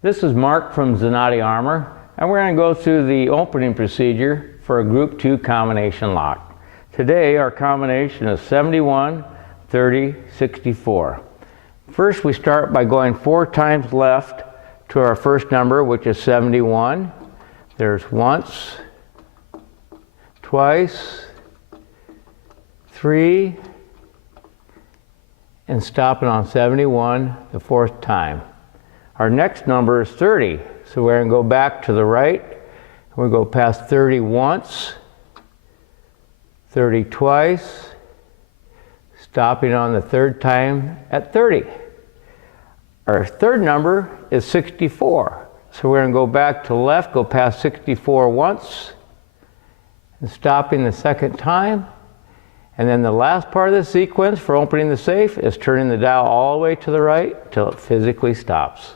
This is Mark from Zanotti Armor, and we're going to go through the opening procedure for a Group 2 combination lock. Today our combination is 71, 30, 64. First we start by going 4 times left to our first number, which is 71. There's once, twice, 3, and stopping on 71 the 4th time. Our next number is 30, so we're going to go back to the right. We'll go past 30 once, 30 twice, stopping on the 3rd time at 30. Our third number is 64, so we're going to go back to the left, go past 64 once, and stopping the 2nd time. And then the last part of the sequence for opening the safe is turning the dial all the way to the right till it physically stops.